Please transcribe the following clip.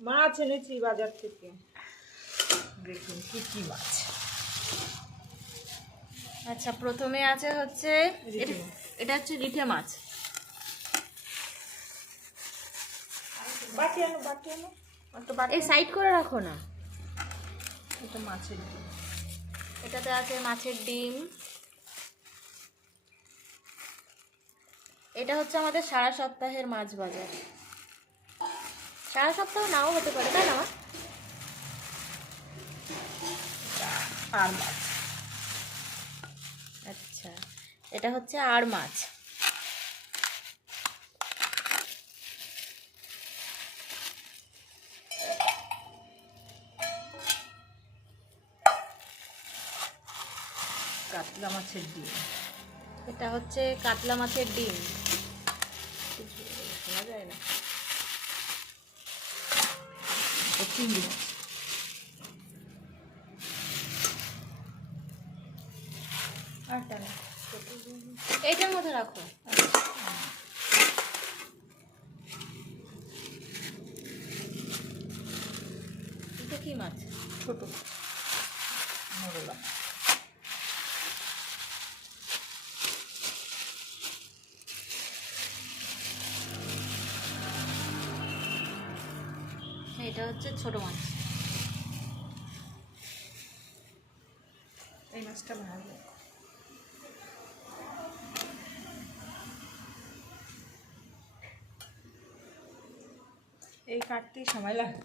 মাছ এনেছি বাজার থেকে। দেখুন কি কি মাছ। আচ্ছা প্রথমে আছে হচ্ছে এটা- হচ্ছে রিঠে মাছ। বাটি আনো বাটি আনো। এই সাইড করে রাখো না। এটা মাছের ডিম। এটাতে আছে মাছের ডিম। এটা হচ্ছে আমাদের সারা সপ্তাহের মাছ বাজার। সারা সপ্তাহ নাও হতে পারে তাই না মা? আর মাছ। আচ্ছা এটা হচ্ছে আর মাছ। কাতলা মাছের ডিম। এটা হচ্ছে কাতলা মাছের ডিম। ও চিংড়ি মাছ আর এইটার মধ্যে রাখো। এটা কি মাছ? ছোট। মোরলা এটা হচ্ছে ছোট মাছ। এই মাছটা ভালো এই কাটতেই সময় লাগে।